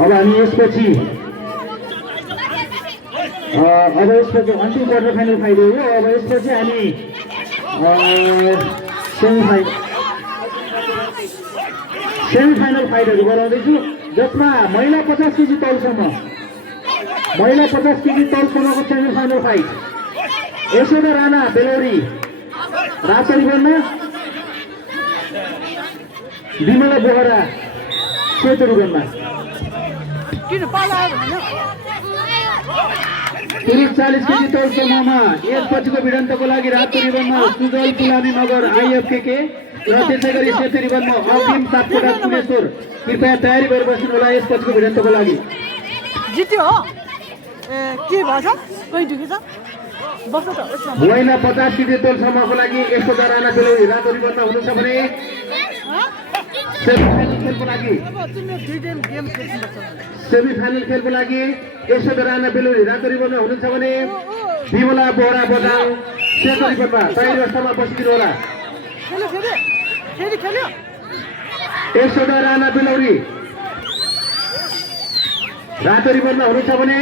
अब हामी यसपछि अन्तिम क्वार्टर फाइनल फाइट हो। अब यसपछि हामी सेमिफाइनल फाइटहरू गराउँदैछु, जसमा महिला 50 केजी तौलसम्मको सेमिफाइनल फाइट यशोदा राणा बेलौरी रातो रिबनमा, विमला बोहरा सेतो रिबनमा। पुरुष 40 केजी तौलसम्ममा यसपछिको भिडन्तको लागि रातो रिबनमा सुजल पुलामी नगर आइएफके र त्यसै गरी सेतो रिबनमा अग्रिम सापकोटा पुणेश्वर। कृपया तयारी गरेर बस्नु होला यसपछिको भिडन्तको लागि। जित्यो हो के भन्छ कहीँ दुखेछ बस्छ त। महिला 50 केजी तौलसम्मको लागि यशोदा राणा बेलौरी रातो रिबनमा हुनुहुन्छ भने सेमिफाइनल खेलको लागि यशोदा राणा बेलौरी रातो रिबनमा हुनुहुन्छ भने विमला बोहरा बजाङ सेतो रिबनमा तयारी अवस्थामा बसिदिनु होला। यशोदा राणा बेलौरी रातो रिबनमा हुनुहुन्छ भने